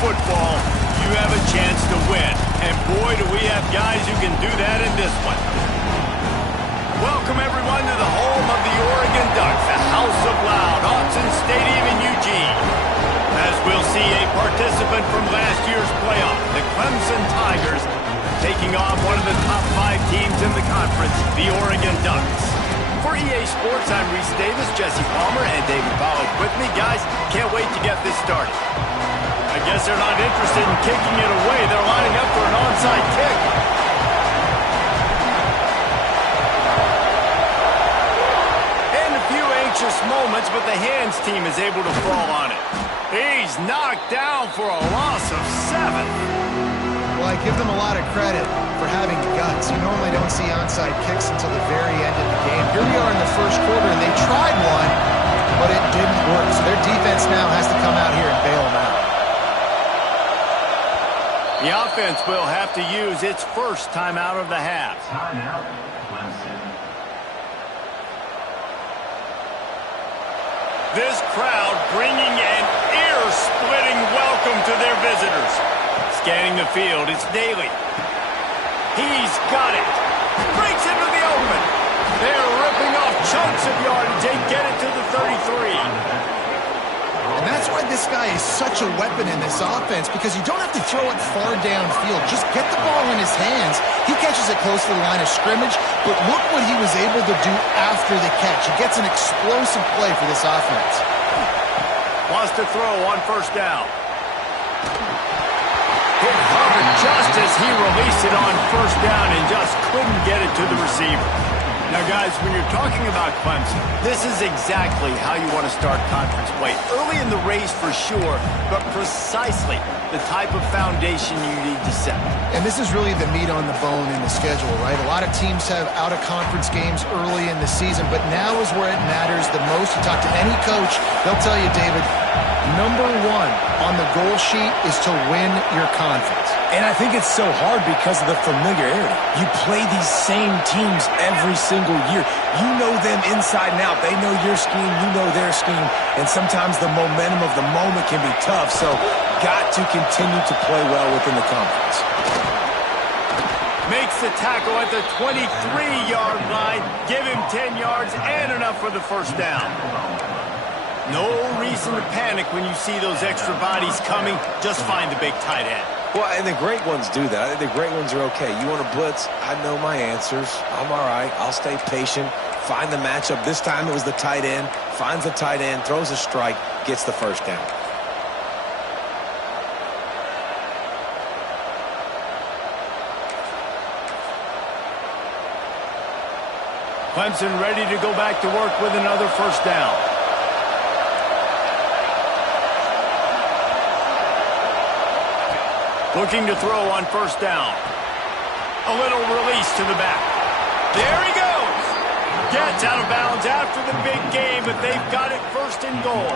football, you have a chance to win. And boy, do we have guys who can do that in this one. Welcome, everyone, to the home of the Oregon Ducks, the House of Loud, Autzen Stadium in Eugene. As we'll see a participant from last year's playoff, the Clemson Tigers, taking on one of the top 5 teams in the conference, the Oregon Ducks. For EA Sports, I'm Reese Davis, Jesse Palmer, and David Pollack with me. Guys, can't wait to get this started. I guess they're not interested in kicking it away. They're lining up for an onside kick. And a few anxious moments, but the hands team is able to fall on it. He's knocked down for a loss of 7. Well, I give them a lot of credit for having guts. You normally don't see onside kicks until the very end of the game. Here we are in the first quarter, and they tried one, but it didn't work. So their defense now has to come out here and bail them out. The offense will have to use its first timeout of the half. Timeout, Clemson. This crowd bringing an ear-splitting welcome to their visitors. Scanning the field, it's Daly. He's got it. Breaks into the open. They're ripping off chunks of yardage. They get it to the 33. And that's why this guy is such a weapon in this offense, because you don't have to throw it far downfield. Just get the ball in his hands. He catches it close to the line of scrimmage, but look what he was able to do after the catch. He gets an explosive play for this offense. Wants to throw on first down. Hit hard just as he released it on first down and just couldn't get it to the receiver. Now, guys, when you're talking about Clemson, this is exactly how you want to start conference play. Early in the race for sure, but precisely the type of foundation you need to set. And this is really the meat on the bone in the schedule, right? A lot of teams have out-of-conference games early in the season, but now is where it matters the most. You talk to any coach, they'll tell you, David, number 1 on the goal sheet is to win your conference. And I think it's so hard because of the familiarity. You play these same teams every single year. You know them inside and out. They know your scheme, you know their scheme, and sometimes the momentum of the moment can be tough, so got to continue to play well within the conference. Makes the tackle at the 23-yard line. Give him 10 yards and enough for the first down. No reason to panic when you see those extra bodies coming. Just find the big tight end. Well, and the great ones do that. I think the great ones are okay. You want to blitz? I know my answers. I'm all right. I'll stay patient. Find the matchup. This time it was the tight end. Finds the tight end, throws a strike, gets the first down. Clemson ready to go back to work with another first down. Looking to throw on first down. A little release to the back. There he goes. Gets out of bounds after the big game, but they've got it first and goal.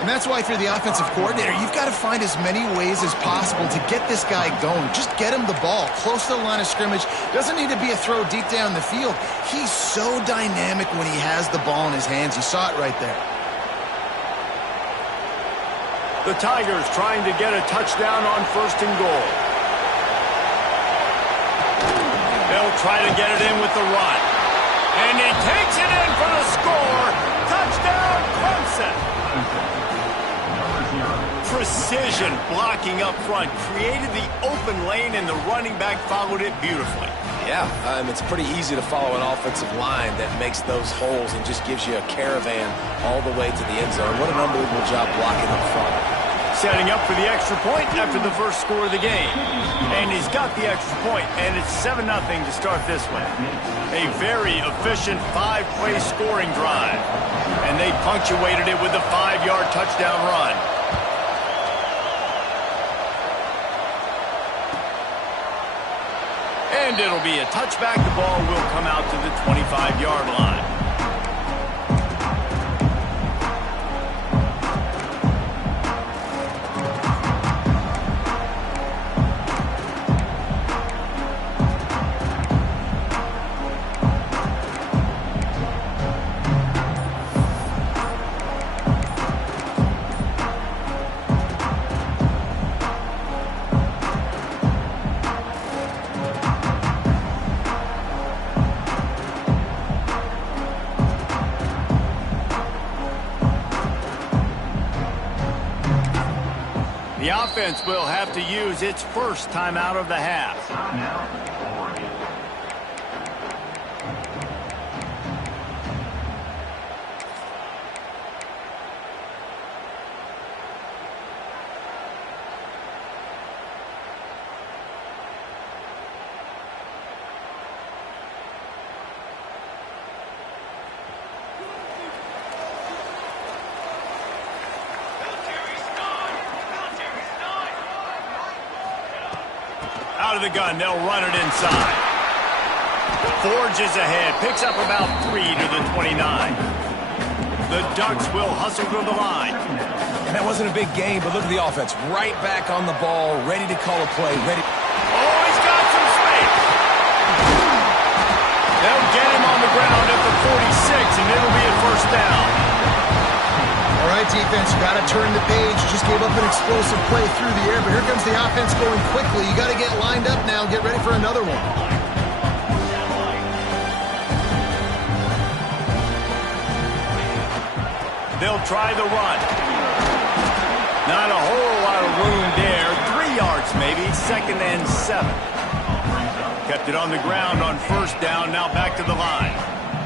And that's why if you're the offensive coordinator, you've got to find as many ways as possible to get this guy going. Just get him the ball close to the line of scrimmage. Doesn't need to be a throw deep down the field. He's so dynamic when he has the ball in his hands. You saw it right there. The Tigers trying to get a touchdown on first and goal. They'll try to get it in with the run. And he takes it in for the score. Touchdown, Clemson. Precision blocking up front created the open lane, and the running back followed it beautifully. Yeah, it's pretty easy to follow an offensive line that makes those holes and just gives you a caravan all the way to the end zone. What an unbelievable job blocking up front. Setting up for the extra point after the first score of the game. And he's got the extra point, and it's 7-0 to start this one. A very efficient 5-play scoring drive. And they punctuated it with a 5-yard touchdown run. And it'll be a touchback. The ball will come out to the 25-yard line. The offense will have to use its first timeout of the half. Timeout, Oregon. Out of the gun, they'll run it inside. Forges ahead, picks up about 3 to the 29. The Ducks will hustle to the line. And that wasn't a big game, but look at the offense. Right back on the ball, ready to call a play. Ready. Oh, he's got some space. They'll get him on the ground at the 46, and it'll be a first down. All right, defense, you got to turn the page. You just gave up an explosive play through the air, but here comes the offense going quickly. You got to get lined up now and get ready for another one. They'll try the run. Not a whole lot of room there. 3 yards maybe, 2nd and 7. Kept it on the ground on first down, now back to the line.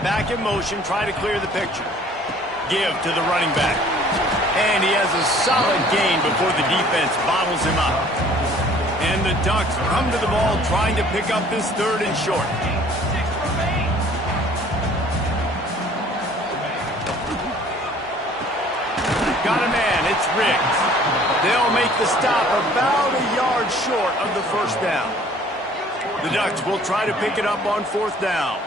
Back in motion, try to clear the picture. Give to the running back. And he has a solid gain before the defense bottles him up. And the Ducks come to the ball trying to pick up this 3rd and short. Got a man, it's Riggs. They'll make the stop about a yard short of the first down. The Ducks will try to pick it up on 4th down.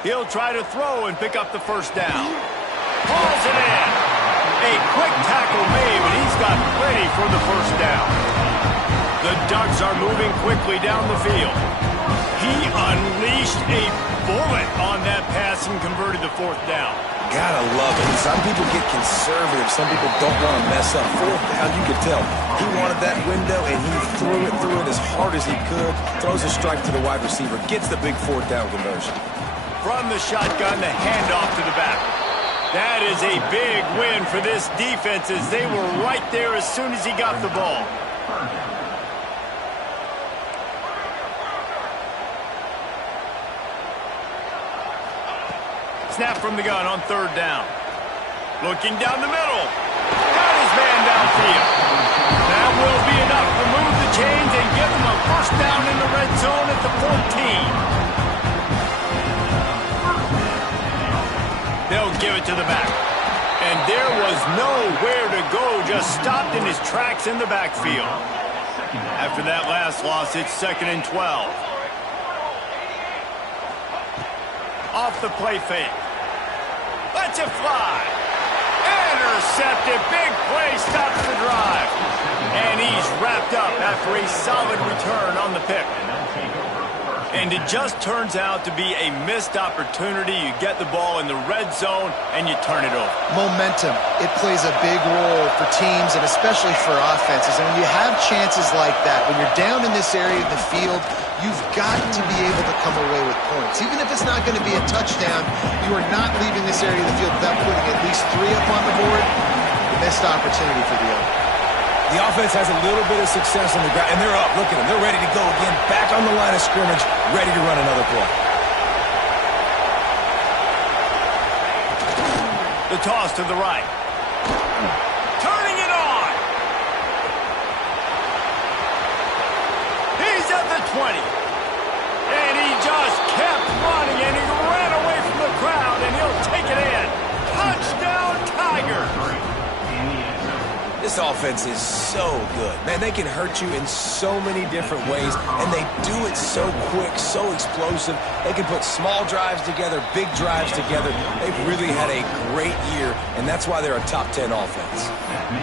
He'll try to throw and pick up the first down. Hauls it in. A quick tackle made, but he's got plenty for the first down. The Ducks are moving quickly down the field. He unleashed a bullet on that pass and converted the 4th down. Gotta love it. Some people get conservative. Some people don't want to mess up. 4th down, you could tell. He wanted that window, and he threw it as hard as he could. Throws a strike to the wide receiver. Gets the big 4th down conversion. From the shotgun, the handoff to the back. That is a big win for this defense as they were right there as soon as he got the ball. Snap from the gun on 3rd down. Looking down the middle. Got his man downfield. That will be enough to move the chains and give them a first down in the red zone at the 14. They'll give it to the back. And there was nowhere to go, just stopped in his tracks in the backfield. After that last loss, it's 2nd and 12. Off the play fake. Lets it fly. Intercepted. Big play stops the drive. And he's wrapped up after a solid return on the pick. And it just turns out to be a missed opportunity. You get the ball in the red zone, and you turn it over. Momentum. It plays a big role for teams and especially for offenses. And when you have chances like that, when you're down in this area of the field, you've got to be able to come away with points. Even if it's not going to be a touchdown, you are not leaving this area of the field without putting at least 3 up on the board. Missed opportunity for the other. The offense has a little bit of success on the ground, and they're up. Look at them. They're ready to go again. Back on the line of scrimmage, ready to run another play. The toss to the right. Turning it on. He's at the 20. And he just kept running, and he ran away from the crowd, and he'll take it in. Touchdown, Tigers. This offense is so good. Man, they can hurt you in so many different ways, and they do it so quick, so explosive. They can put small drives together, big drives together. They've really had a great year, and that's why they're a top 10 offense.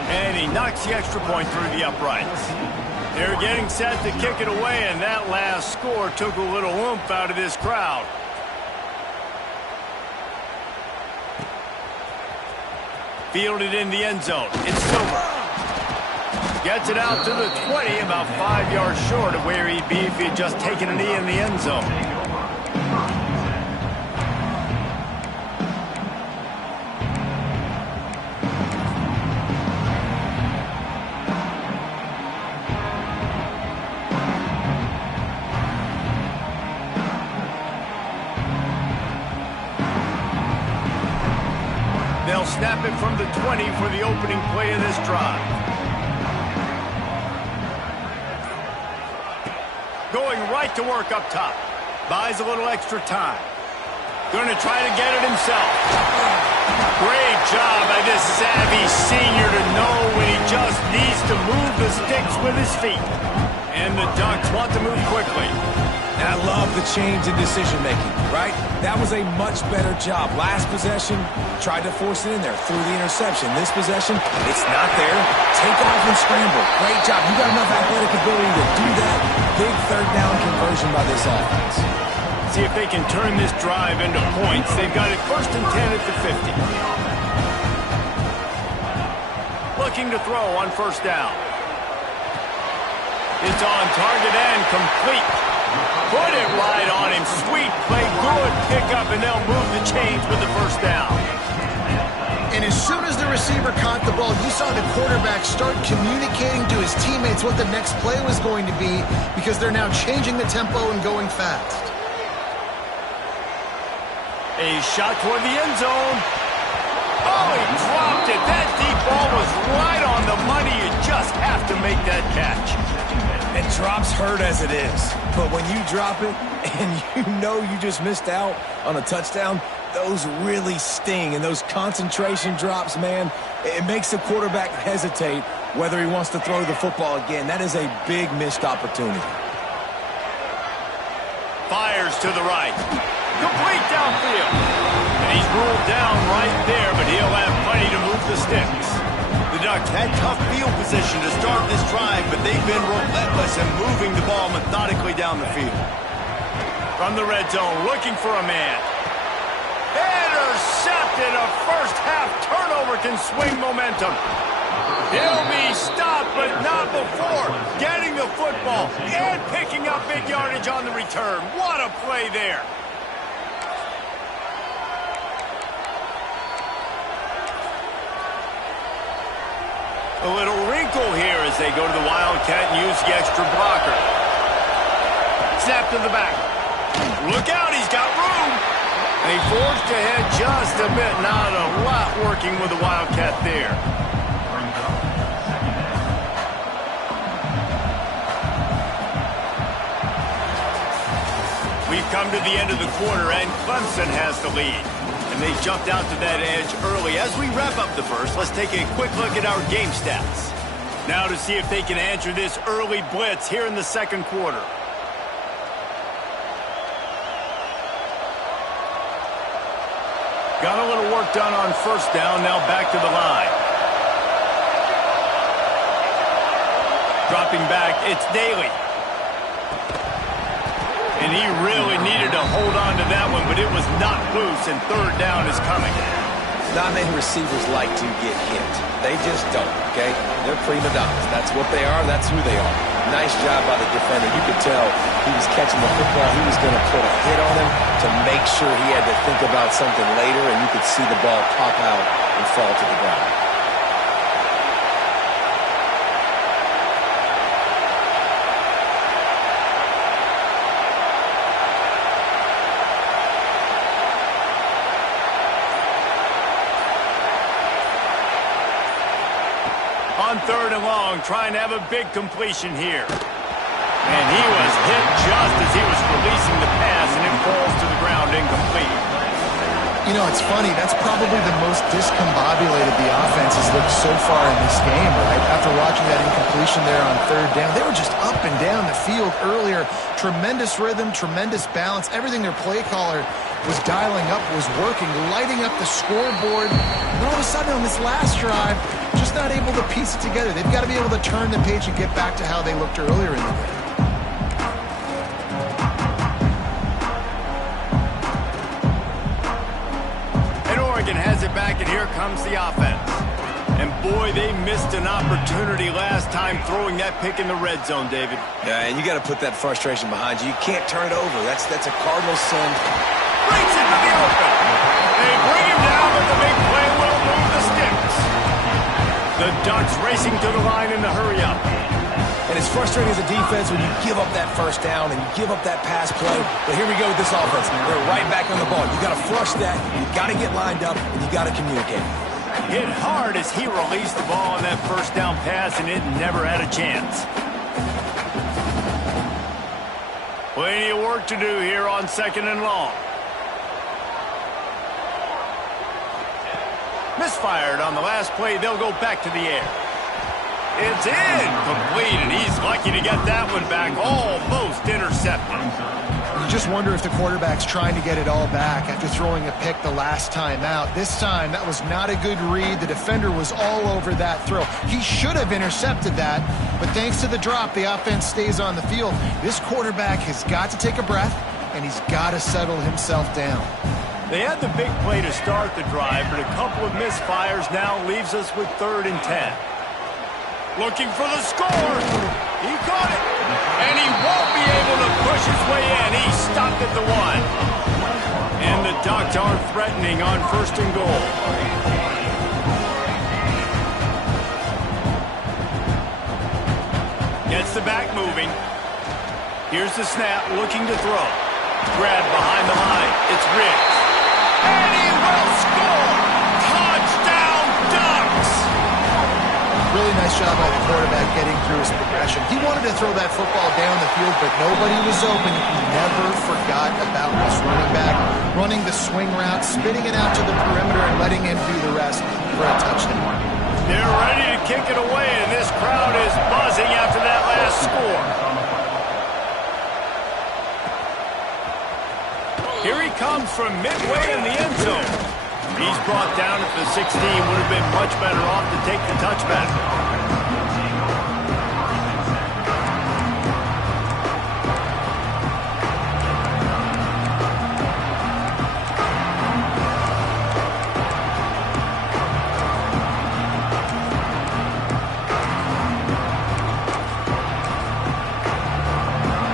And he knocks the extra point through the uprights. They're getting set to kick it away, and that last score took a little oomph out of this crowd. Fielded in the end zone. It's Silver. Gets it out to the 20, about 5 yards short of where he'd be if he'd just taken a knee in the end zone. snap it from the 20 for the opening play of this drive. Going right to work up top. Buys a little extra time. Going to try to get it himself. Great job by this savvy senior to know when he just needs to move the sticks with his feet. And the Ducks want to move quickly. I love the change in decision-making, right? That was a much better job. Last possession, tried to force it in there, threw the interception. This possession, it's not there. Take off and scramble. Great job. You got enough athletic ability to do that. Big third down conversion by this offense. See if they can turn this drive into points. They've got it 1st and 10 at the 50. Looking to throw on 1st down. It's on target and complete. Put it right on him. Sweet play, good pickup, and they'll move the chains with the 1st down. And as soon as the receiver caught the ball, you saw the quarterback start communicating to his teammates what the next play was going to be because they're now changing the tempo and going fast. A shot toward the end zone. Oh, he dropped it. That deep ball was right on the money. You just have to make that catch. And drops hurt as it is. But when you drop it and you know you just missed out on a touchdown, those really sting. And those concentration drops, man, it makes the quarterback hesitate whether he wants to throw the football again. That is a big missed opportunity. Fires to the right. Complete downfield. And he's ruled down right there, but he'll have plenty to move the sticks. The Ducks had tough field position to start this drive, but they've been relentless in moving the ball methodically down the field. From the red zone, looking for a man. Intercepted. A first-half turnover can swing momentum. He'll be stopped, but not before getting the football and picking up big yardage on the return. What a play there. A little wrinkle here as they go to the Wildcat and use the extra blocker. Snap to the back. Look out, he's got room. And he forced ahead just a bit. Not a lot working with the Wildcat there. We've come to the end of the quarter, and Clemson has the lead. And they jumped out to that edge early. As we wrap up the first, let's take a quick look at our game stats. Now to see if they can answer this early blitz here in the second quarter. Got a little work done on 1st down, now back to the line. Dropping back, it's Daly. And he really needed to hold on to that one, but it was not loose, and 3rd down is coming. Not many receivers like to get hit. They just don't, okay? They're prima donnas. That's what they are. That's who they are. Nice job by the defender. You could tell he was catching the football. He was going to put a hit on him to make sure he had to think about something later, and you could see the ball pop out and fall to the ground. On 3rd and long, trying to have a big completion here. And he was hit just as he was releasing the pass, and it falls to the ground incomplete. You know, it's funny. That's probably the most discombobulated the offense has looked so far in this game, right? After watching that incompletion there on 3rd down, they were just up and down the field earlier. Tremendous rhythm, tremendous balance. Everything their play caller was dialing up was working, lighting up the scoreboard. And all of a sudden on this last drive, just not able to piece it together. They've got to be able to turn the page and get back to how they looked earlier in the game. And Oregon has it back, and here comes the offense. And boy, they missed an opportunity last time throwing that pick in the red zone, David. Yeah, and you got to put that frustration behind you. You can't turn it over. That's a Cardinal sin. Breaks into the open. They bring him down, but the big play will move the sticks. The Ducks racing to the line in the hurry-up. And it's frustrating as a defense when you give up that 1st down and you give up that pass play. But here we go with this offense. They're right back on the ball. You got to flush that. You got to get lined up, and you got to communicate. Hit hard as he released the ball on that first down pass, and it never had a chance. Plenty of work to do here on 2nd and long. Misfired on the last play. They'll go back to the air. It's incomplete, and he's lucky to get that one back. Almost intercepted. You just wonder if the quarterback's trying to get it all back after throwing a pick the last time out. This time, that was not a good read. The defender was all over that throw. He should have intercepted that, but thanks to the drop, the offense stays on the field. This quarterback has got to take a breath, and he's got to settle himself down. They had the big play to start the drive, but a couple of misfires now leaves us with 3rd and 10. Looking for the score. He caught it. And he won't be able to push his way in. He stopped at the 1. And the Ducks are threatening on 1st and goal. Gets the back moving. Here's the snap, looking to throw. Grabbed behind the line. It's Riggs. And he will score! Touchdown, Ducks! Really nice job by the quarterback getting through his progression. He wanted to throw that football down the field, but nobody was open. He never forgot about this running back, running the swing route, spitting it out to the perimeter, and letting him do the rest for a touchdown. They're ready to kick it away, and this crowd is buzzing after that last score. Here he comes from midway in the end zone. He's brought down at the 16. Would have been much better off to take the touchback.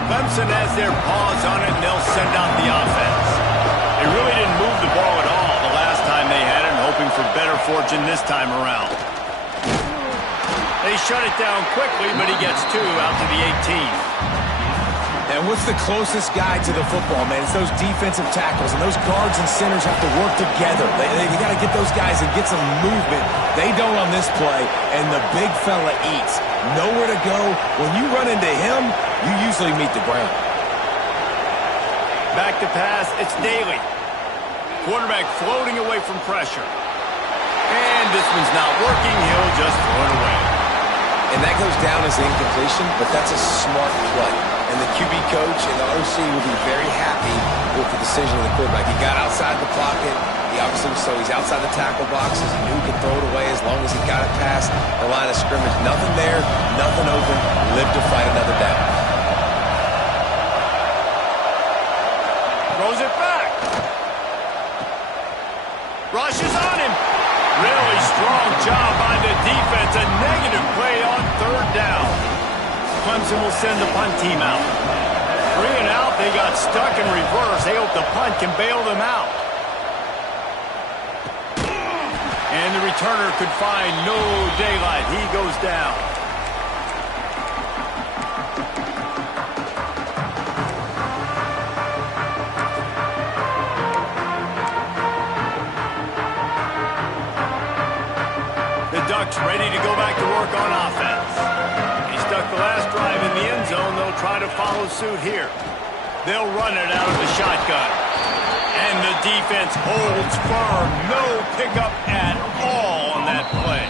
Clemson has their paws on it, and they'll send out the offense. They really didn't move the ball at all the last time they had it, hoping for better fortune this time around. They shut it down quickly, but he gets 2 out to the 18. And what's the closest guy to the football, man? It's those defensive tackles, and those guards and centers have to work together. They got to get those guys and get some movement. They don't on this play, and the big fella eats. Nowhere to go. When you run into him, you usually meet the ground. Back to pass, it's Daly. Quarterback floating away from pressure. And this one's not working. He'll just throw it away. And that goes down as incompletion, but that's a smart play. And the QB coach and the OC will be very happy with the decision of the quarterback. He got outside the pocket. He obviously so he's outside the tackle boxes. He knew he could throw it away as long as he got it past the line of scrimmage. Nothing there, nothing open. Live to fight another down. Throws it back. Rushes on him. Really strong job by the defense. A negative play on 3rd down. Clemson will send the punt team out. 3 and out. They got stuck in reverse. They hope the punt can bail them out. And the returner could find no daylight. He goes down. The Ducks ready to go back to work on offense. He stuck the last drive in the end zone. They'll try to follow suit here. They'll run it out of the shotgun. And the defense holds firm. No pickup at all on that play.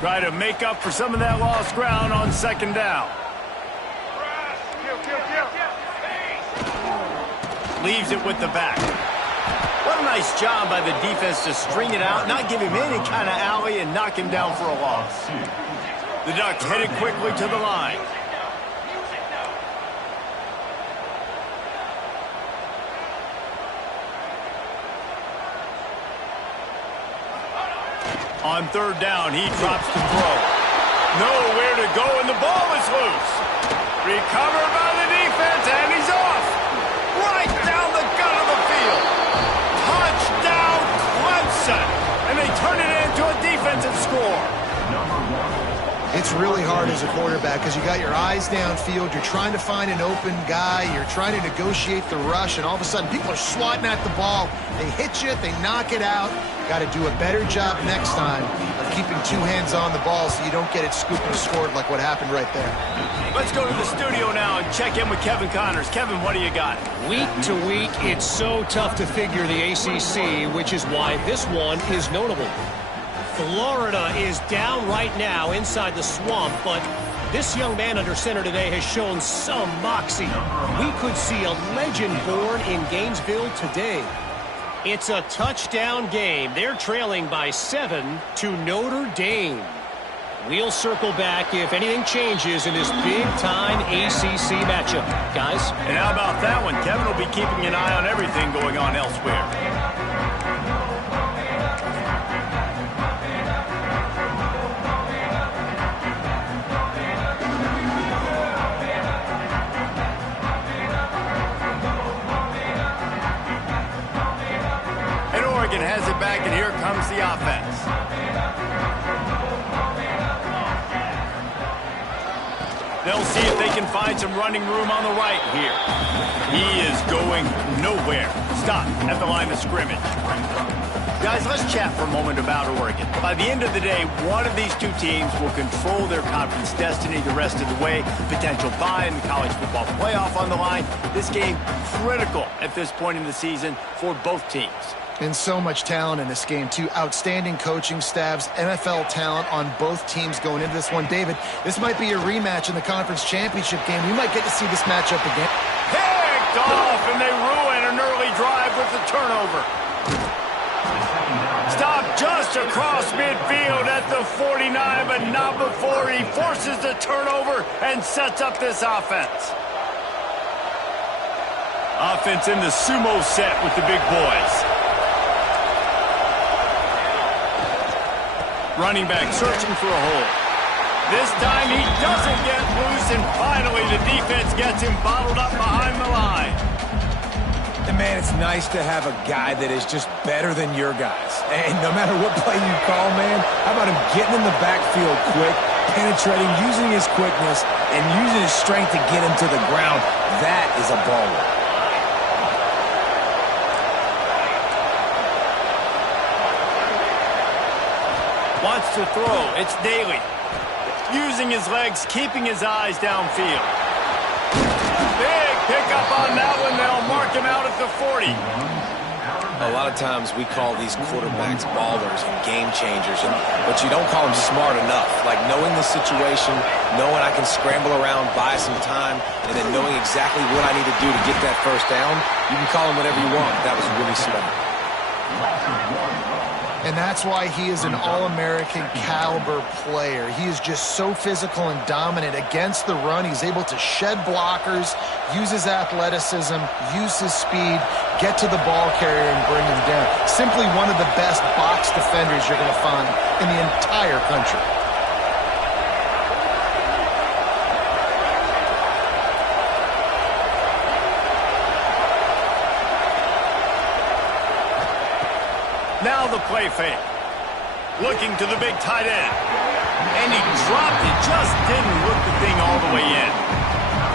Try to make up for some of that lost ground on 2nd down. Leaves it with the back. What a nice job by the defense to string it out, not give him any kind of alley, and knock him down for a loss. The Ducks headed quickly to the line. On 3rd down, he drops the throw. Nowhere to go, and the ball is loose. Recovered by the defense, and he's It's really hard as a quarterback because you got your eyes downfield. You're trying to find an open guy. You're trying to negotiate the rush, and all of a sudden people are swatting at the ball. They hit you. They knock it out. Got to do a better job next time of keeping two hands on the ball so you don't get it scooped and scored like what happened right there. Let's go to the studio now and check in with Kevin Connors. Kevin, what do you got? Week to week, it's so tough to figure the ACC, which is why this one is notable. Florida is down right now inside the swamp, but this young man under center today has shown some moxie. We could see a legend born in Gainesville today. It's a touchdown game. They're trailing by 7 to Notre Dame. We'll circle back if anything changes in this big-time ACC matchup. Guys? And how about that one? Kevin will be keeping an eye on everything going on elsewhere. And Oregon has it back, and here comes the offense. They'll see if they can find some running room on the right here. He is going nowhere. Stop at the line of scrimmage. Guys, let's chat for a moment about Oregon. By the end of the day, one of these two teams will control their conference destiny the rest of the way. Potential bye in the college football playoff on the line. This game critical at this point in the season for both teams. And so much talent in this game, too. Outstanding coaching staffs, NFL talent on both teams going into this one. David, this might be a rematch in the conference championship game. We might get to see this matchup again. Picked off, and they ruin an early drive with the turnover. Stop just across midfield at the 49, but not before he forces the turnover and sets up this offense. Offense in the sumo set with the big boys. Running back searching for a hole. This time he doesn't get loose, and finally the defense gets him bottled up behind the line. And man, it's nice to have a guy that is just better than your guys. And no matter what play you call, man, how about him getting in the backfield quick, penetrating, using his quickness, and using his strength to get him to the ground. That is a baller. Wants to throw. It's Daly. Using his legs, keeping his eyes downfield. Big pickup on that one. They'll mark him out at the 40. A lot of times we call these quarterbacks ballers and game changers, but you don't call them smart enough. Like knowing the situation, knowing I can scramble around, buy some time, and then knowing exactly what I need to do to get that first down, you can call them whatever you want. That was really smart. And that's why he is an All-American caliber player. He is just so physical and dominant against the run. He's able to shed blockers, use his athleticism, use his speed, get to the ball carrier and bring him down. Simply one of the best box defenders you're going to find in the entire country. Now the play fake. Looking to the big tight end. And he dropped it. Just didn't look the thing all the way in.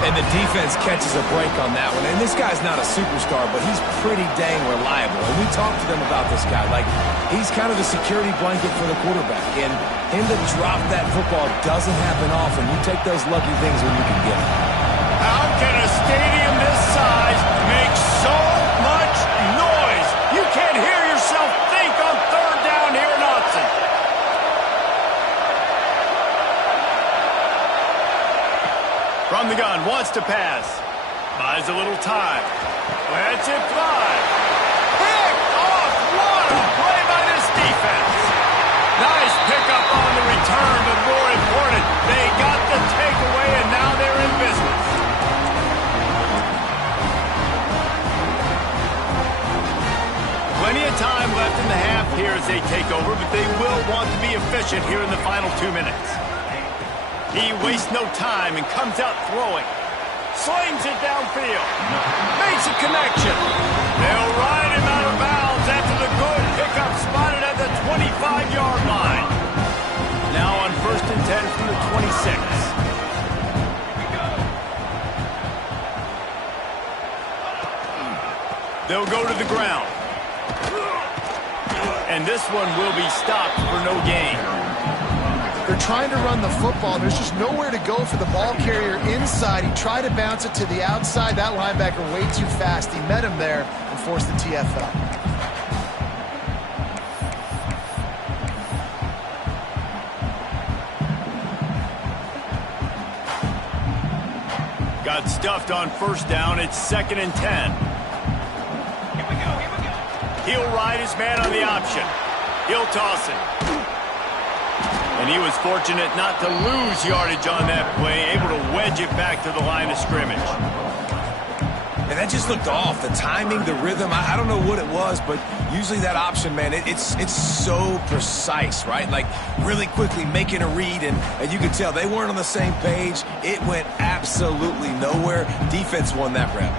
And the defense catches a break on that one. And this guy's not a superstar, but he's pretty dang reliable. And we talked to them about this guy. Like, he's kind of the security blanket for the quarterback. And him to drop that football doesn't happen often. You take those lucky things when you can get them. How can a stadium this size make so much noise? You can't hear yourself think on third down here in Austin. From the gun, wants to pass. Buys a little time. Lets it fly. Picked off. What a play by this defense. Nice pickup on the return, but more important, they got the takeaway, and now they're in business. Plenty of time left in the half here as they take over, but they will want to be efficient here in the final 2 minutes. He wastes no time and comes out throwing. Slings it downfield. Makes a connection. They'll ride him out of bounds after the good pickup spotted at the 25-yard line. Now on 1st and 10 from the 6. They'll go to the ground. And this one will be stopped for no gain. They're trying to run the football. There's just nowhere to go for the ball carrier inside. He tried to bounce it to the outside. That linebacker way too fast. He met him there and forced the TFL. Got stuffed on first down. It's 2nd and 10. He'll ride his man on the option. He'll toss it. And he was fortunate not to lose yardage on that play, able to wedge it back to the line of scrimmage. And that just looked off. The timing, the rhythm, I don't know what it was, but usually that option, man, it's so precise, right? Like really quickly making a read, and you could tell they weren't on the same page. It went absolutely nowhere. Defense won that rep.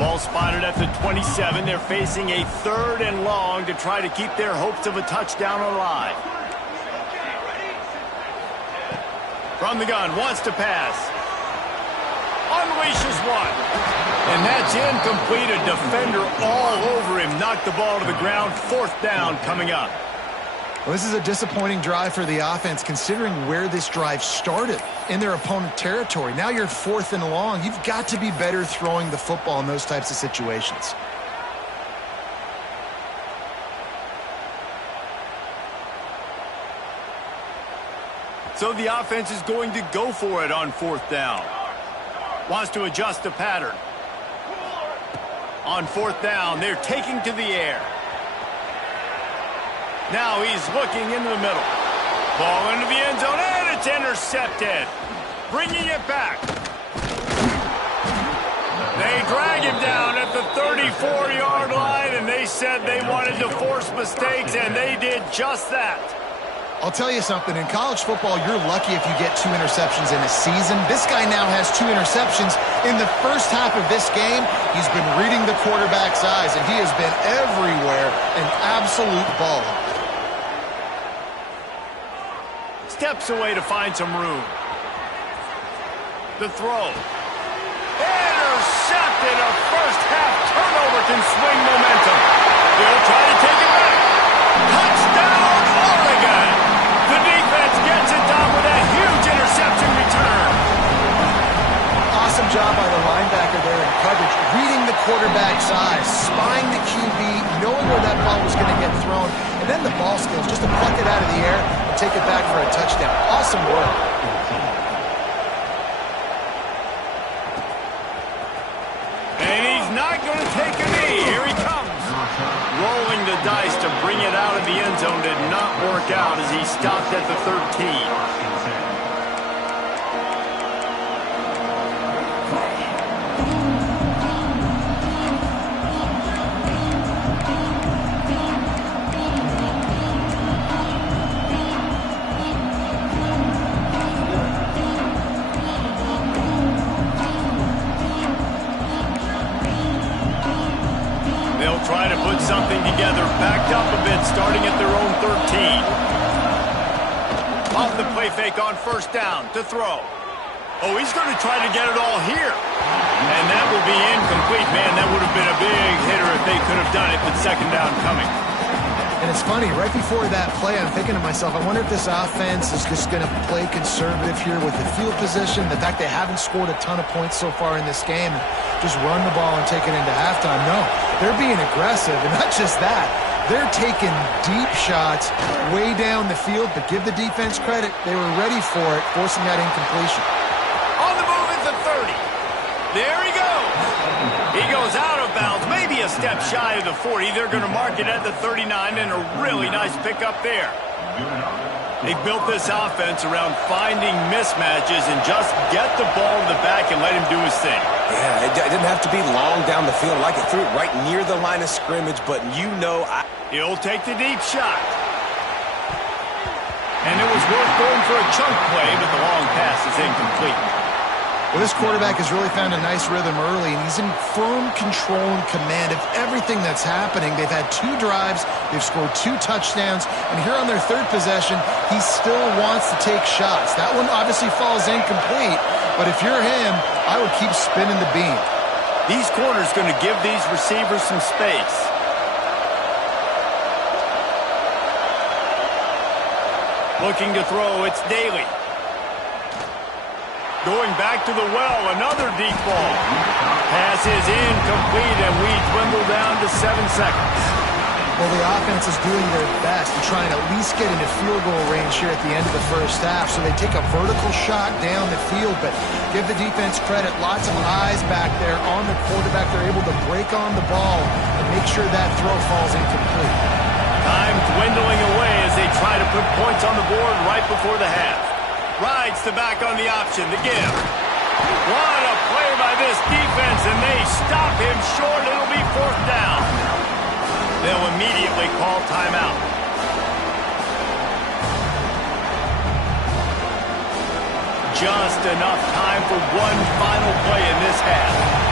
Ball spotted at the 27. They're facing a 3rd and long to try to keep their hopes of a touchdown alive. From the gun, wants to pass. Unleashes one. And that's incomplete. A defender all over him. Knocked the ball to the ground. 4th down coming up. Well, this is a disappointing drive for the offense, considering where this drive started, in their opponent territory. Now you're 4th and long. You've got to be better throwing the football in those types of situations. So the offense is going to go for it on 4th down. Wants to adjust the pattern. On 4th down, they're taking to the air. Now he's looking into the middle. Ball into the end zone, and it's intercepted. Bringing it back. They drag him down at the 34-yard line, and they said they wanted to force mistakes, and they did just that. I'll tell you something. In college football, you're lucky if you get 2 interceptions in a season. This guy now has 2 interceptions. In the first half of this game, he's been reading the quarterback's eyes, and he has been everywhere, an absolute ball. Steps away to find some room. The throw. Intercepted. A first-half turnover can swing momentum. They'll try to take it back. Touchdown, Oregon! The defense gets it done with a huge interception return. Awesome job by the linebacker there in coverage, reading the quarterback's eyes, spying the QB, knowing where that ball was going to get thrown, and then the ball skills just to pluck it out of the air and take it back for a touchdown. Awesome work. And he's not going to take a knee. Here he comes. Rolling the dice to bring it out of the end zone did not work out as he stopped at the 13. Try to put something together, backed up a bit, starting at their own 13. Off the play fake on first down to throw. Oh, he's going to try to get it all here. And that will be incomplete. Man, that would have been a big hitter if they could have done it, but 2nd down coming. And it's funny, right before that play, I'm thinking to myself, I wonder if this offense is just going to play conservative here with the field position, the fact they haven't scored a ton of points so far in this game, just run the ball and take it into halftime. No, they're being aggressive, and not just that. They're taking deep shots way down the field, but give the defense credit. They were ready for it, forcing that incompletion. On the move at the 30. There he goes. He goes out of bounds, maybe a step shy of the 40. They're going to mark it at the 39, and a really nice pickup there. They built this offense around finding mismatches and just get the ball to the back and let him do his thing. Yeah, it didn't have to be long down the field. Like it threw it right near the line of scrimmage, but He'll take the deep shot. And it was worth going for a chunk play, but the long pass is incomplete. Well, this quarterback has really found a nice rhythm early, and he's in firm control and command of everything that's happening. They've had 2 drives, they've scored 2 touchdowns, and here on their 3rd possession, he still wants to take shots. That one obviously falls incomplete, but if you're him, I would keep spinning the beam. These corners going to give these receivers some space. Looking to throw, it's Daly. Going back to the well, another deep ball. Pass is incomplete, and we dwindle down to 7 seconds. Well, the offense is doing their best to try and at least get into field goal range here at the end of the first half. So they take a vertical shot down the field, but give the defense credit. Lots of eyes back there on the quarterback. They're able to break on the ball and make sure that throw falls incomplete. Time dwindling away as they try to put points on the board right before the half. Rides the back on the option, the give. What a play by this defense, and they stop him short. It'll be 4th down. They'll immediately call timeout. Just enough time for one final play in this half.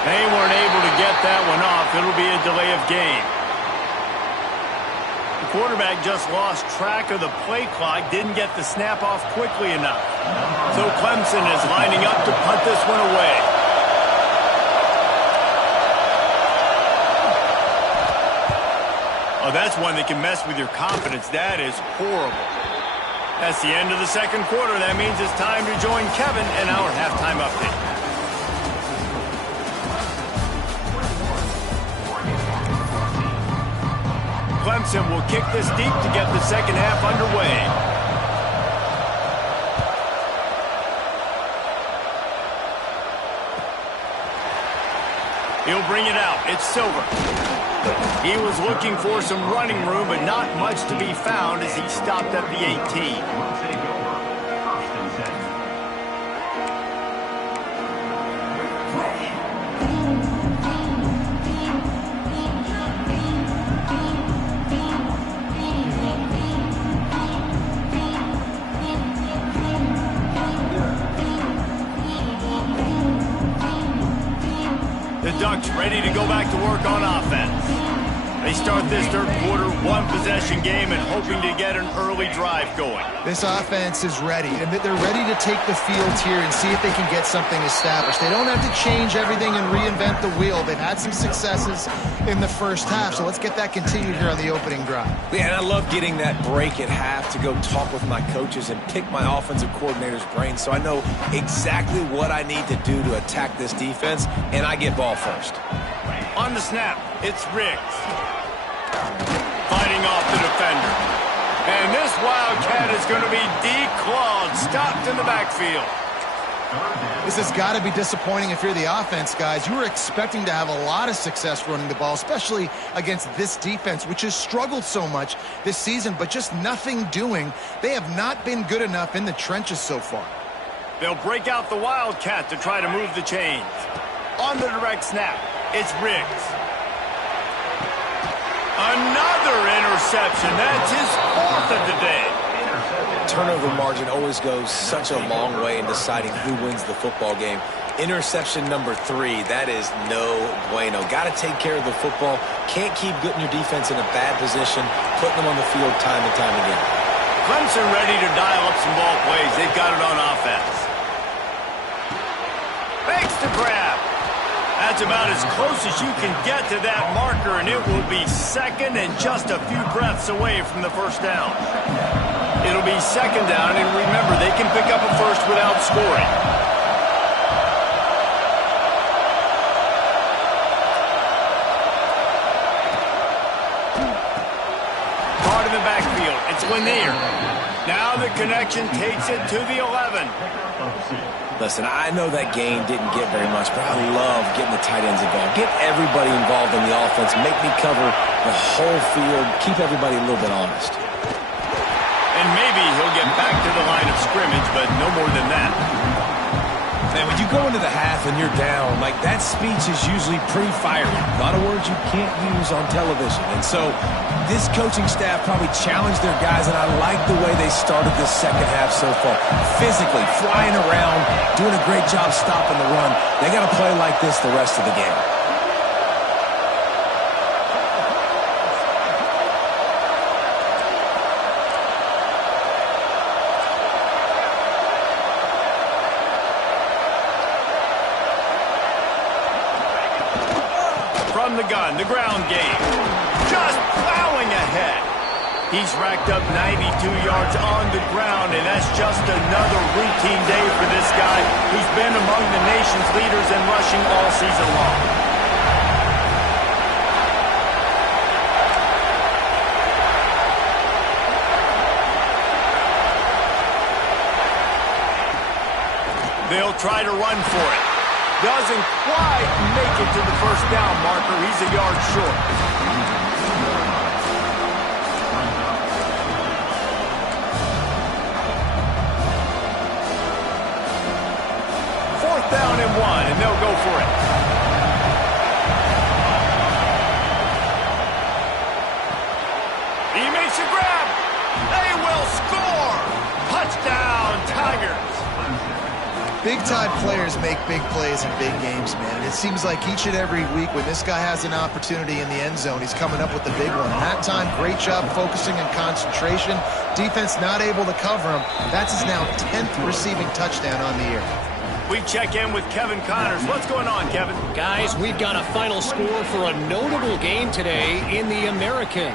They weren't able to get that one off. It'll be a delay of game. The quarterback just lost track of the play clock, didn't get the snap off quickly enough. So Clemson is lining up to punt this one away. Oh, that's one that can mess with your confidence. That is horrible. That's the end of the 2nd quarter. That means it's time to join Kevin in our halftime update. Clemson will kick this deep to get the 2nd half underway. He'll bring it out. It's Silver. He was looking for some running room, but not much to be found as he stopped at the 18. Ducks ready to go back to work on offense. They start this 3rd quarter, 1-possession game and hoping to get an early drive going. This offense is ready, and they're ready to take the field here and see if they can get something established. They don't have to change everything and reinvent the wheel. They've had some successes in the first half, so let's get that continued here on the opening drive. Yeah, and I love getting that break at half to go talk with my coaches and pick my offensive coordinator's brain so I know exactly what I need to do to attack this defense, and I get ball first. On the snap, it's Riggs. Fighting off the defender. And this Wildcat is going to be declawed, stopped in the backfield. This has got to be disappointing if you're the offense, guys. You were expecting to have a lot of success running the ball, especially against this defense, which has struggled so much this season, but just nothing doing. They have not been good enough in the trenches so far. They'll break out the Wildcat to try to move the chains. On the direct snap, it's Riggs. Another interception. That's his 4th of the day. Turnover margin always goes such a long way in deciding who wins the football game. Interception number 3, that is no bueno. Got to take care of the football. Can't keep putting your defense in a bad position, putting them on the field time and time again. Clemson ready to dial up some ball plays. They've got it on offense. Fakes the grab. That's about as close as you can get to that marker, and it will be 2nd and just a few breaths away from the 1st down. It'll be 2nd down, and remember, they can pick up a 1st without scoring. Caught in the backfield. It's Lanier. Now the connection takes it to the 11. Listen, I know that game didn't get very much, but I love getting the tight ends involved. Get everybody involved in the offense. Make me cover the whole field. Keep everybody a little bit honest. And get back to the line of scrimmage, but no more than that. Man, when you go into the half and you're down, like that speech is usually pretty fiery. A lot of words you can't use on television. And so this coaching staff probably challenged their guys, and I like the way they started this second half so far. Physically, flying around, doing a great job stopping the run. They got to play like this the rest of the game. From the gun, the ground game. Just plowing ahead. He's racked up 92 yards on the ground, and that's just another routine day for this guy who's been among the nation's leaders in rushing all season long. They'll try to run for it. Doesn't quite make it to the first down marker. He's a yard short. Fourth down and 1, and they'll go for it. He makes a grab. They will score. Touchdown, Tigers. Big-time players make big plays in big games, man. And it seems like each and every week when this guy has an opportunity in the end zone, he's coming up with the big one. And that time, great job focusing and concentration. Defense not able to cover him. That's his now 10th receiving touchdown on the year. We check in with Kevin Connors. What's going on, Kevin? Guys, we've got a final score for a notable game today in the American.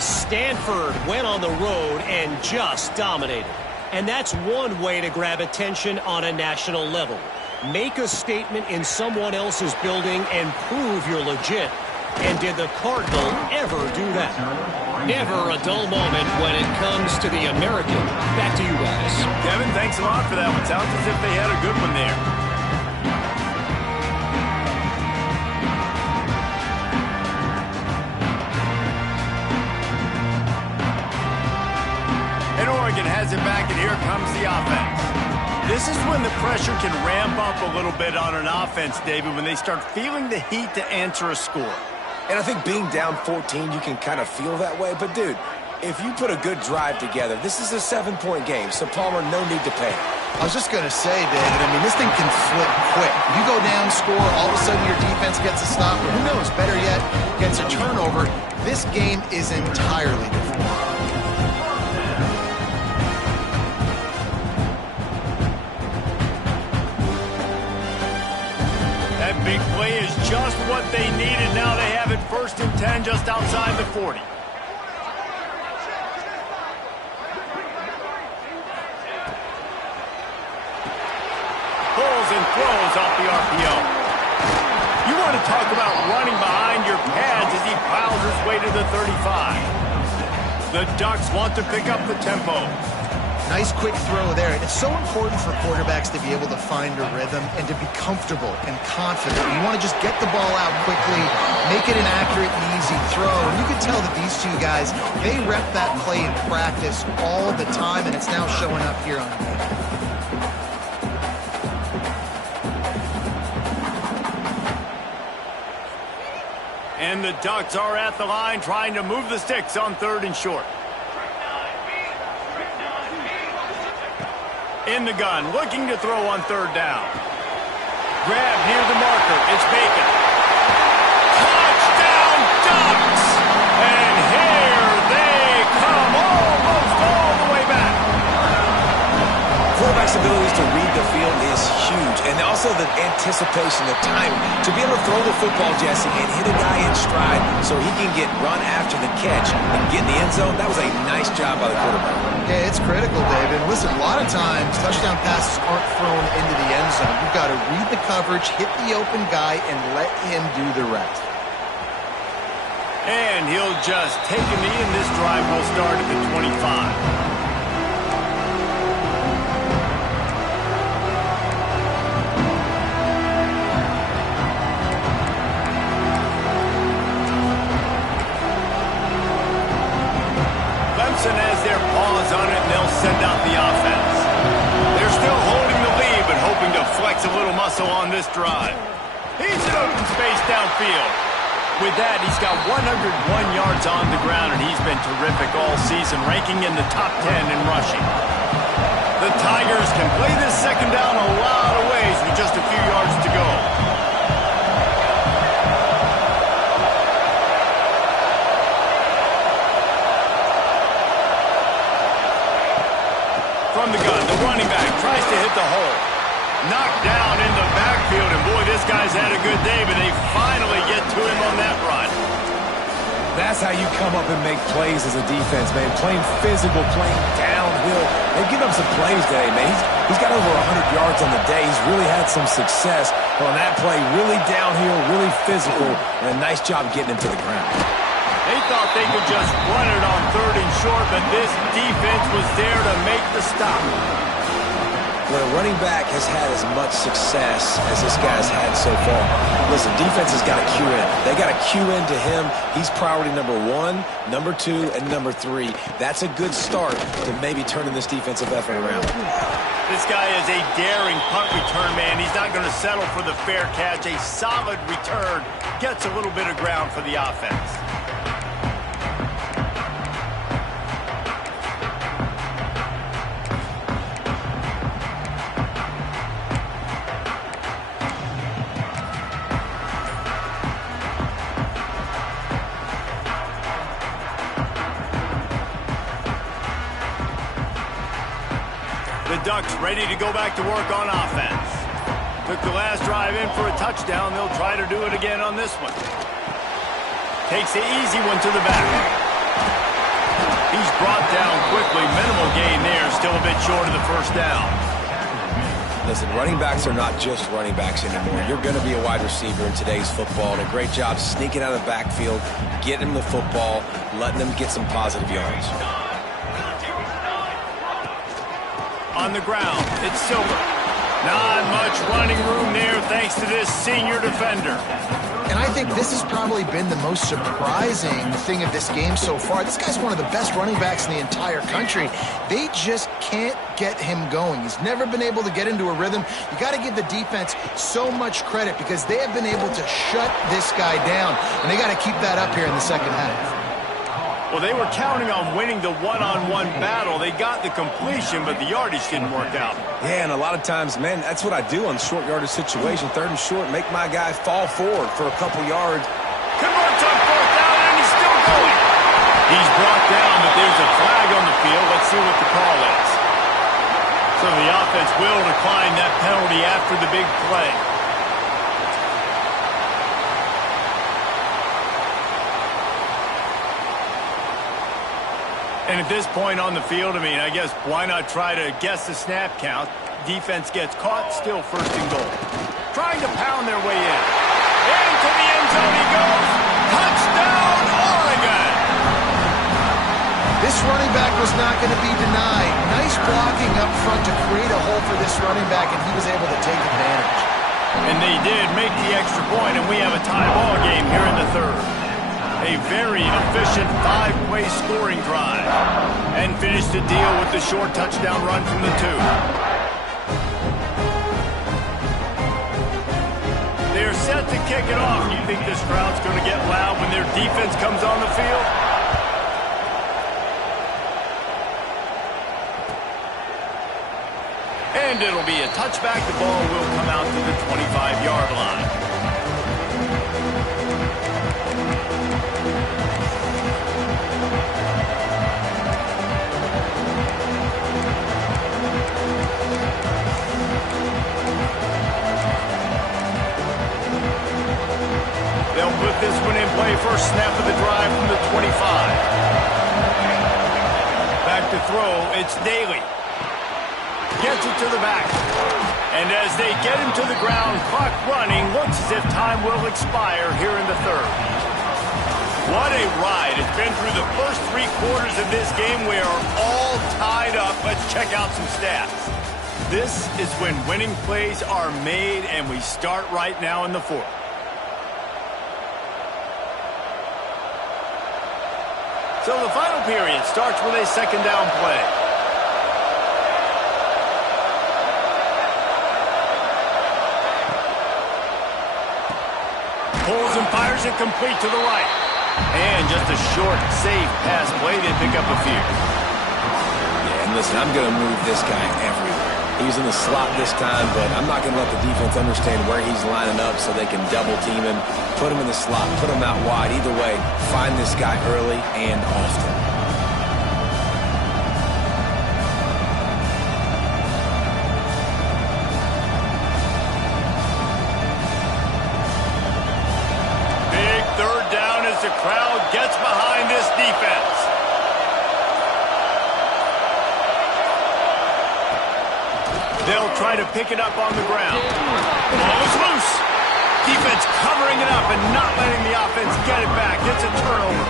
Stanford went on the road and just dominated. And that's one way to grab attention on a national level. Make a statement in someone else's building and prove you're legit. And did the Cardinal ever do that? Never a dull moment when it comes to the American. Back to you guys. Kevin, thanks a lot for that one. Sounds as if they had a good one there. And Oregon has it back, and here comes the offense. This is when the pressure can ramp up a little bit on an offense, David, when they start feeling the heat to answer a score. And I think being down 14, you can kind of feel that way. But, dude, if you put a good drive together, this is a 7-point game. So, Palmer, no need to panic. I was just going to say, David, I mean, this thing can flip quick. You go down, score, all of a sudden your defense gets a stop, or who knows, better yet, gets a turnover. This game is entirely different. That big play is just what they needed. Now they have it 1st and 10 just outside the 40. Pulls and throws off the RPO. You want to talk about running behind your pads as he plows his way to the 35. The Ducks want to pick up the tempo. Nice quick throw there. It's so important for quarterbacks to be able to find a rhythm and to be comfortable and confident. You want to just get the ball out quickly, make it an accurate and easy throw. And you can tell that these two guys, they rep that play in practice all the time, and it's now showing up here on the game. And the Ducks are at the line trying to move the sticks on 3rd and short. In the gun, looking to throw on 3rd down. Grab near the marker. It's Bacon. Touchdown, Ducks! And here they come, almost all the way back. Quarterback's abilities to read the field is huge. And also the anticipation, the time to be able to throw the football, Jesse, and hit a guy in stride so he can get run after the catch and get in the end zone. That was a nice job by the quarterback. Yeah, it's critical, David. Listen, a lot of times touchdown passes aren't thrown into the end zone. You've got to read the coverage, hit the open guy, and let him do the rest. And he'll just take a knee, and this drive will start at the 25. Clemson has their paws on it, and they'll set flex a little muscle on this drive. He's in open space downfield. With that, he's got 101 yards on the ground, and he's been terrific all season, ranking in the top 10 in rushing. The Tigers can play this second down a lot of ways with just a few yards to go. From the gun, the running back tries to hit the hole. Knocked down in the backfield, and boy, this guy's had a good day, but they finally get to him on that run. That's how you come up and make plays as a defense, man. Playing physical, playing downhill. They've given up some plays today, man. He's got over 100 yards on the day. He's really had some success on that play. Really downhill, really physical, and a nice job getting him to the ground. They thought they could just run it on 3rd and short, but this defense was there to make the stop. When a running back has had as much success as this guy's had so far, listen, defense has got to cue in. They got to cue into him. He's priority number 1, number 2, and number 3. That's a good start to maybe turning this defensive effort around. This guy is a daring punt return man. He's not going to settle for the fair catch. A solid return gets a little bit of ground for the offense. The Ducks ready to go back to work on offense. Took the last drive in for a touchdown. They'll try to do it again on this one. Takes the easy one to the back. He's brought down quickly. Minimal gain there. Still a bit short of the first down. Listen, running backs are not just running backs anymore. You're going to be a wide receiver in today's football. And a great job sneaking out of the backfield, getting him the football, letting him get some positive yards. On the ground, it's Silver. Not much running room there thanks to this senior defender. And I think this has probably been the most surprising thing of this game so far. This guy's one of the best running backs in the entire country. They just can't get him going. He's never been able to get into a rhythm. You got to give the defense so much credit because they have been able to shut this guy down. And they got to keep that up here in the second half. Well, they were counting on winning the one-on-one battle. They got the completion, but the yardage didn't work out. Yeah, and a lot of times, man, that's what I do on short yardage situation. 3rd and short, make my guy fall forward for a couple yards. Converts on 4th down, and he's still going. He's brought down, but there's a flag on the field. Let's see what the call is. So the offense will decline that penalty after the big play. And at this point on the field, I mean, I guess why not try to guess the snap count? Defense gets caught, still 1st and goal. Trying to pound their way in. Into the end zone he goes. Touchdown, Oregon! This running back was not going to be denied. Nice blocking up front to create a hole for this running back, and he was able to take advantage. And they did make the extra point, and we have a tie ball game here in the 3rd. A very efficient 5-play scoring drive. And finished the deal with the short touchdown run from the 2. They're set to kick it off. You think this crowd's going to get loud when their defense comes on the field? And it'll be a touchback. The ball will come out to the 25-yard line. They'll put this one in play. First snap of the drive from the 25. Back to throw. It's Daly. Gets it to the back. And as they get him to the ground, clock running, looks as if time will expire here in the 3rd. What a ride. It's been through the first 3 quarters of this game. We are all tied up. Let's check out some stats. This is when winning plays are made, and we start right now in the 4th. So the final period starts with a second down play. fires it complete to the right. And just a short, safe pass play. They pick up a few. Yeah, and listen, I'm going to move this guy everywhere. He's in the slot this time, but I'm not going to let the defense understand where he's lining up so they can double team him, put him in the slot, put him out wide. Either way, find this guy early and often. Big third down as the crowd gets behind this defense. They'll try to pick it up on the ground. The ball is loose. Defense covering it up and not letting the offense get it back. It's a turnover.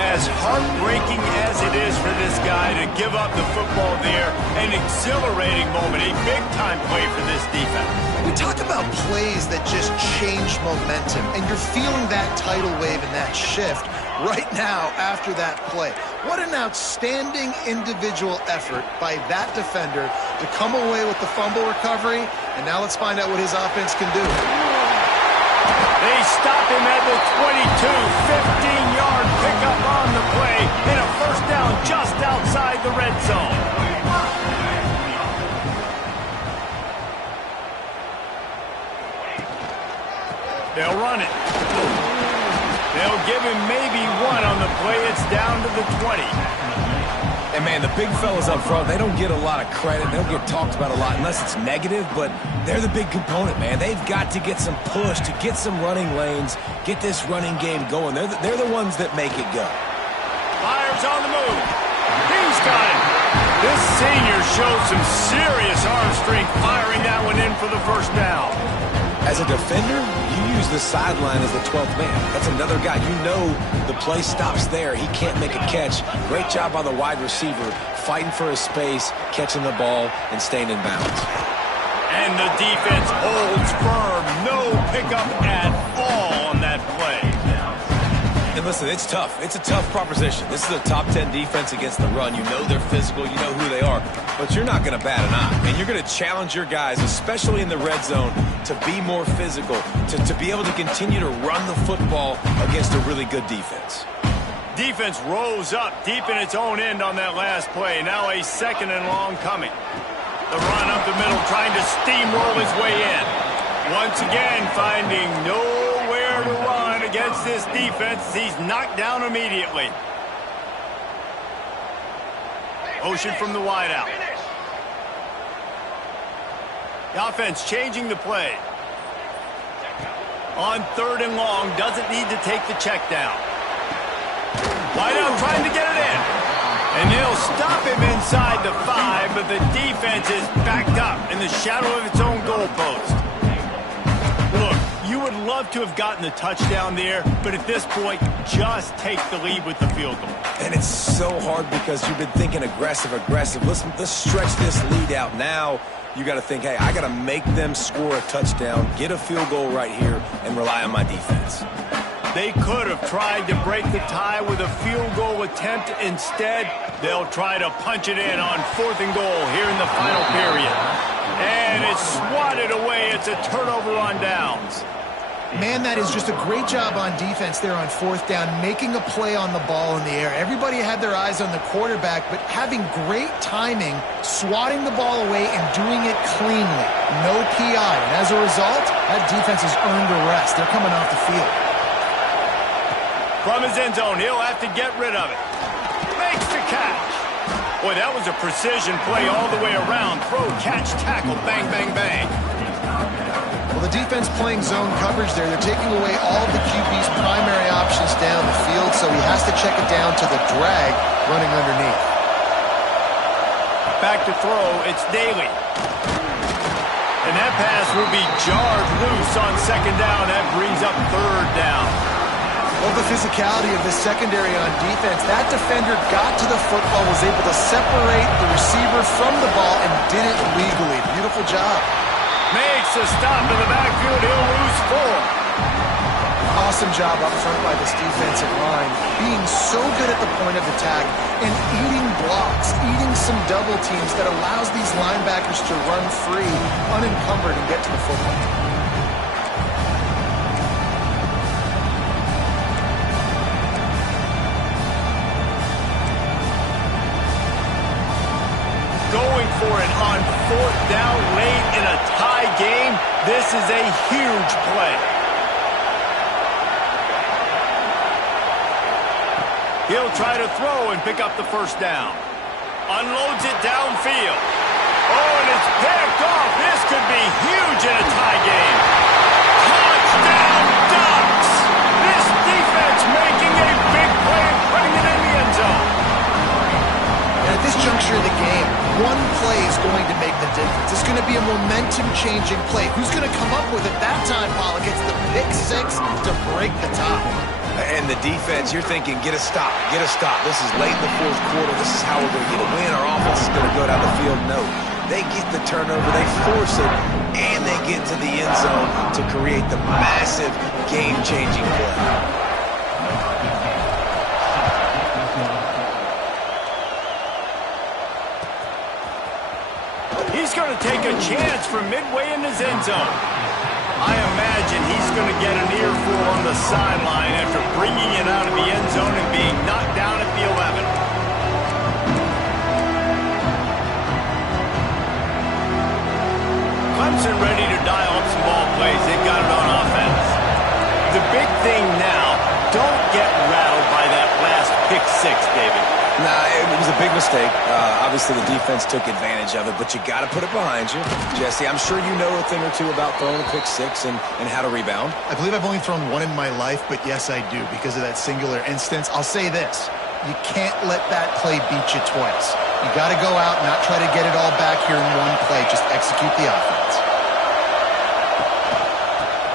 As heartbreaking as it is for this guy to give up the football there, an exhilarating moment, a big-time play for this defense. We talk about plays that just change momentum, and you're feeling that tidal wave and that shift right now after that play. What an outstanding individual effort by that defender to come away with the fumble recovery. And now let's find out what his offense can do. They stop him at the 22, 15-yard pickup on the play, and a first down just outside the red zone. They'll run it. They'll give him maybe one on the play. It's down to the 20. And, man, the big fellas up front, they don't get a lot of credit. They don't get talked about a lot unless it's negative, but they're the big component, man. They've got to get some push, to get some running lanes, get this running game going. They're the ones that make it go. Fires on the move. He's got it. This senior shows some serious arm strength firing that one in for the first down. As a defender, you use the sideline as the 12th man. That's another guy. You know the play stops there. He can't make a catch. Great job by the wide receiver, fighting for his space, catching the ball, and staying in bounds. And the defense holds firm. No pickup at all on that play. And listen, it's tough. It's a tough proposition. This is a top 10 defense against the run. You know they're physical. You know who they are. But you're not going to bat an eye. And you're going to challenge your guys, especially in the red zone, to be more physical, to be able to continue to run the football against a really good defense. Defense rose up deep in its own end on that last play. Now a second and long coming. The run up the middle, trying to steamroll his way in. Once again, finding nowhere to run against this defense. He's knocked down immediately. Motion from the wideout. The offense changing the play. On third and long, doesn't need to take the check down. Wideout trying to get it in. And they'll stop him inside the 5, but the defense is backed up in the shadow of its own goalpost. Look, you would love to have gotten the touchdown there, but at this point, just take the lead with the field goal. And it's so hard because you've been thinking aggressive. Listen, let's stretch this lead out. Now you got to think, hey, I got to make them score a touchdown, get a field goal right here, and rely on my defense. They could have tried to break the tie with a field goal attempt. Instead, they'll try to punch it in on 4th and goal here in the final period. And it's swatted away. It's a turnover on downs. Man, that is just a great job on defense there on 4th down, making a play on the ball in the air. Everybody had their eyes on the quarterback, but having great timing, swatting the ball away and doing it cleanly. No PI. And as a result, that defense has earned a rest. They're coming off the field. From his end zone, he'll have to get rid of it. Makes the catch. Boy, that was a precision play all the way around. Throw, catch, tackle, bang, bang, bang. Well, the defense playing zone coverage there. They're taking away all of the QB's primary options down the field, so he has to check it down to the drag running underneath. Back to throw, it's Daly. And that pass will be jarred loose on 2nd down. That brings up 3rd down. Well, the physicality of the secondary on defense. That defender got to the football, was able to separate the receiver from the ball, and did it legally. Beautiful job. Makes a stop in the backfield. He'll lose 4. Awesome job up front by this defensive line, being so good at the point of attack and eating blocks, eating some double teams that allows these linebackers to run free, unencumbered, and get to the football. for it on fourth down late in a tie game. This is a huge play. He'll try to throw and pick up the first down. Unloads it downfield. Oh, and it's picked off. This could be huge in a tie game. Touchdown Ducks! This defense making a big play and putting it in the end zone. And at this juncture of the game, one play is going to make the difference. It's going to be a momentum-changing play. Who's going to come up with it that time, Pollock? It's the pick six to break the top. And the defense, you're thinking, get a stop, get a stop. This is late in the fourth quarter. This is how we're going to get a win. Our offense is going to go down the field. No. They get the turnover, they force it, and they get to the end zone to create the massive game-changing play. He's going to take a chance from midway in his end zone. I imagine he's going to get an earful on the sideline after bringing it out of the end zone and being knocked down at the 11. Clemson ready to dial up some ball plays. They've got it on offense. The big thing now, don't get rattled by that last pick six, David. Nah, it was a big mistake. Obviously, the defense took advantage of it, but you got to put it behind you. Jesse, I'm sure you know a thing or two about throwing a pick six and how to rebound. I believe I've only thrown one in my life, but yes, I do because of that singular instance. I'll say this. You can't let that play beat you twice. You got to go out and not try to get it all back here in one play. Just execute the offense.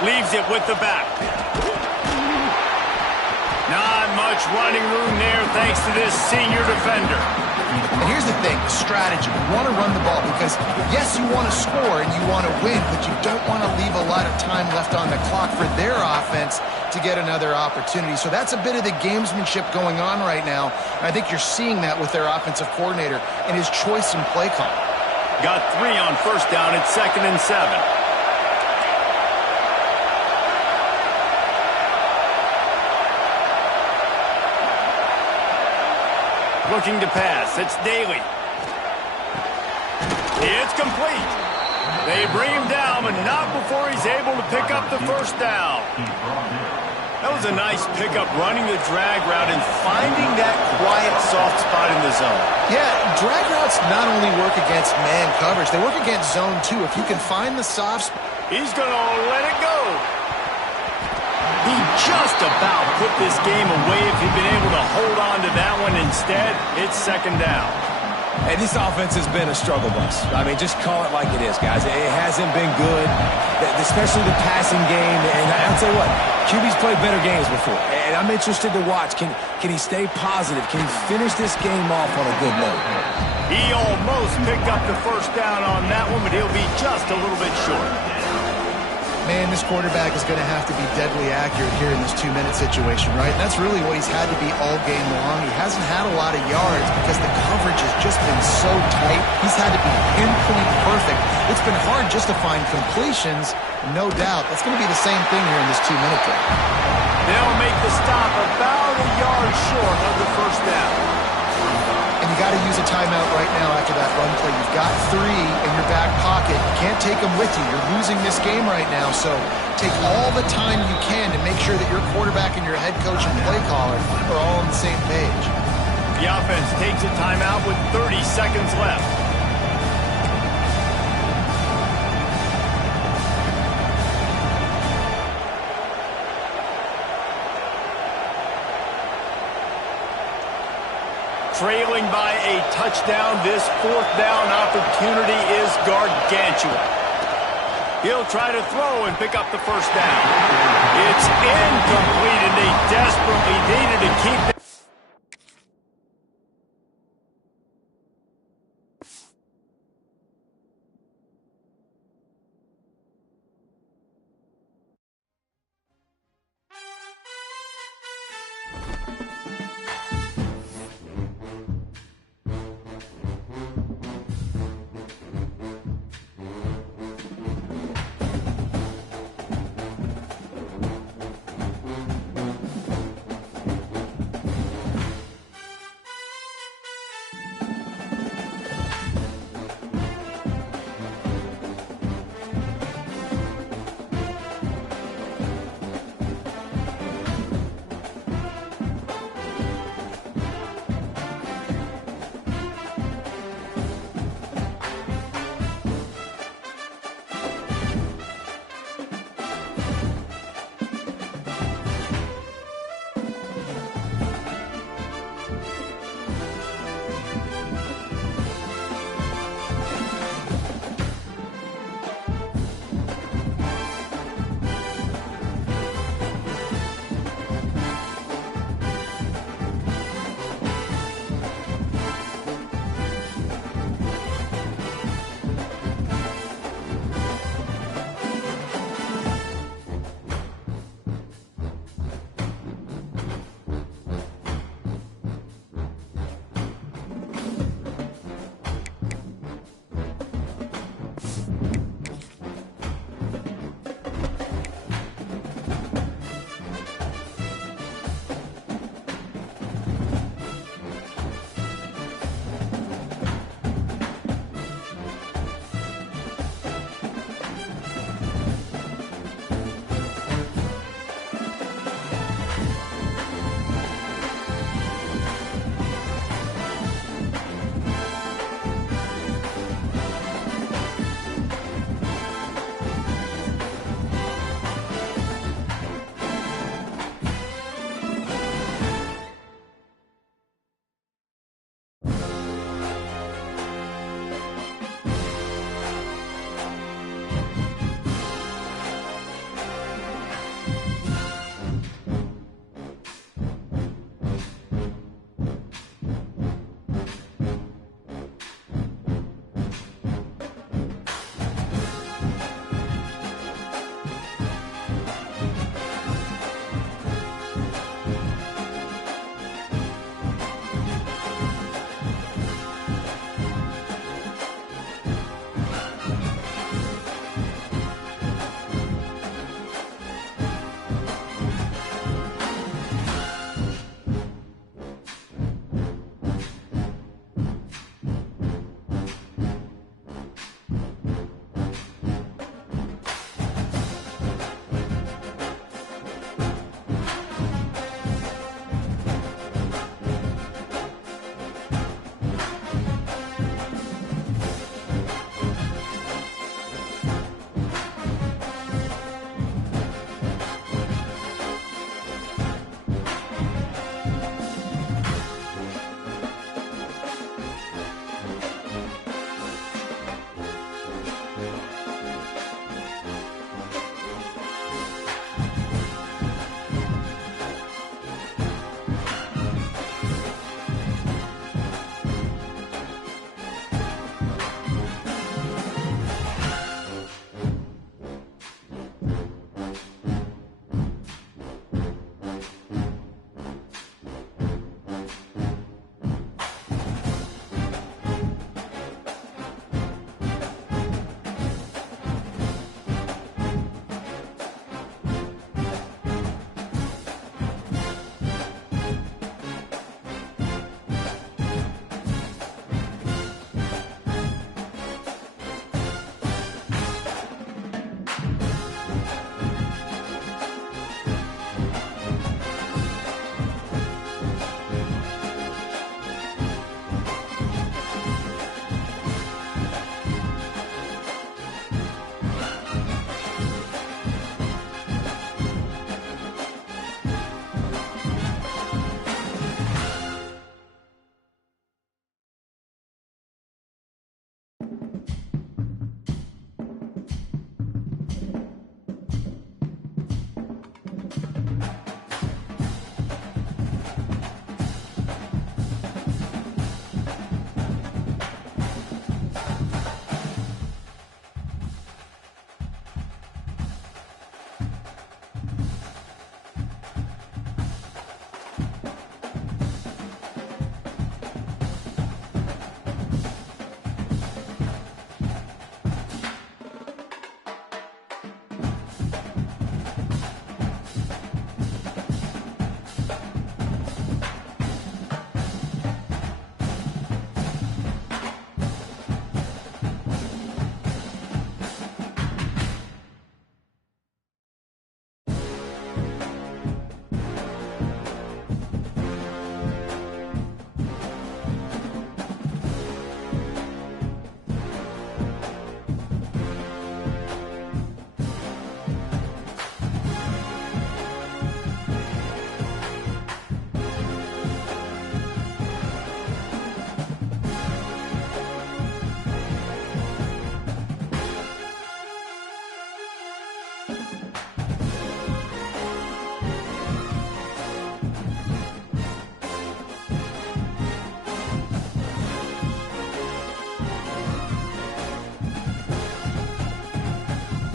Leaves it with the back. Not much running room there thanks to this senior defender. And here's the thing, strategy. You want to run the ball because, yes, you want to score and you want to win, but you don't want to leave a lot of time left on the clock for their offense to get another opportunity. So that's a bit of the gamesmanship going on right now. And I think you're seeing that with their offensive coordinator and his choice in play call. Got 3 on first down at 2nd and 7. Looking to pass. It's Daly. It's complete. They bring him down, but not before he's able to pick up the first down. That was a nice pickup, running the drag route and finding that quiet, soft spot in the zone. Yeah, drag routes not only work against man coverage, they work against zone too. If you can find the soft spot. He's going to let it go. He just about put this game away if he'd been able to hold on to that one. Instead, it's 2nd down. And this offense has been a struggle bus. I mean, just call it like it is, guys. It hasn't been good, especially the passing game. And I'll tell you what, QB's played better games before. And I'm interested to watch. Can he stay positive? Can he finish this game off on a good note? He almost picked up the first down on that one, but he'll be just a little bit short. Man, this quarterback is going to have to be deadly accurate here in this 2-minute situation, right? And that's really what he's had to be all game long. He hasn't had a lot of yards because the coverage has just been so tight. He's had to be pinpoint perfect. It's been hard just to find completions, no doubt. That's going to be the same thing here in this 2-minute drill. They'll make the stop about a yard short of the first down. And you got to use a timeout right now after that run play. You've got 3 in your back pocket. You can't take them with you. You're losing this game right now. So take all the time you can to make sure that your quarterback and your head coach and play caller are all on the same page. The offense takes a timeout with 30 seconds left. Trailing by a touchdown, this 4th down opportunity is gargantuan. He'll try to throw and pick up the first down. It's incomplete, and they desperately needed to keep